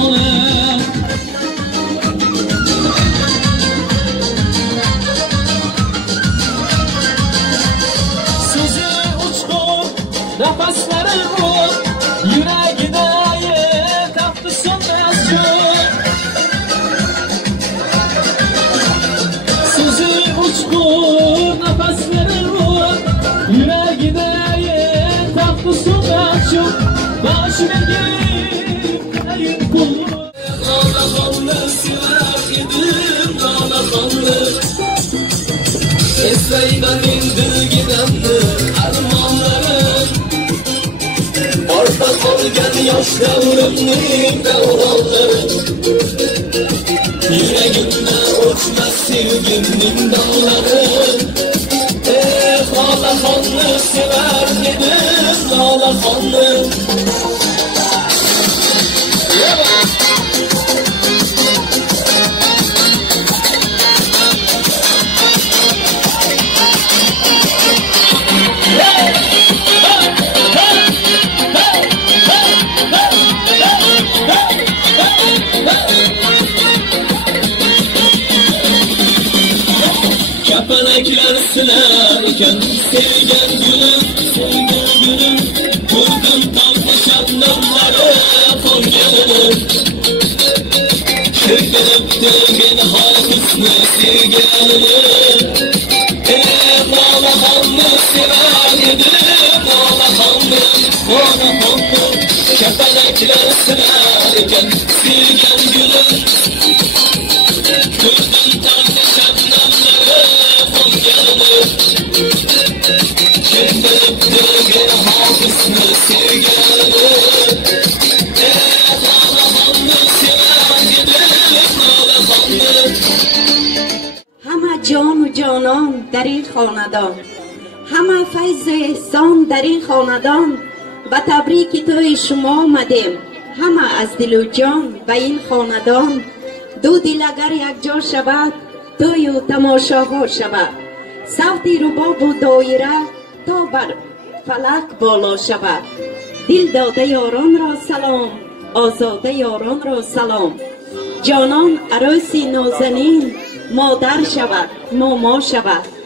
خانه Sözü uçtu nefesleri bu Yüreğine taktı sönmezce Sözü uçtu nefesleri bu Yüreğine taktı sönmezce Başıma gelip ayın kullu Ağlamanlı silah yedim ağlamanlı Esreybenin dil gidenli armağanları Orta kalgen yaş devrimli davranları Yüreğimde uçmaz sevgimnin dağları Ağlamanlı sever dedim ağlamanlı Kepenekler silerken sevgen gülüm, sevgen gülüm Vurdum dalga şabnamları yapın gelirim Çökülüp dövgün halkısını sevgelim Ağlamanlı sever yedim ağlamanlı Ağlamanlı kepenekler silerken sevgen gülüm Vurdum dalga şabnamları Çökülüp dövgün halkısını sevgelim Ağlamanlı sever yedim ağlamanlı همه جان و جانان در این خاندان همه فیض و احسان در این خاندان به تبریک توی شما آمدیم همه از دل و جان به این خاندان دو دل اگر یک جا شود توی و تماشاها شود صوت رباب و دایره تا بر فلک بالا شود دل داده یاران را سلام آزاده یاران را سلام جانان عروس نازنین مادر شود ماما شود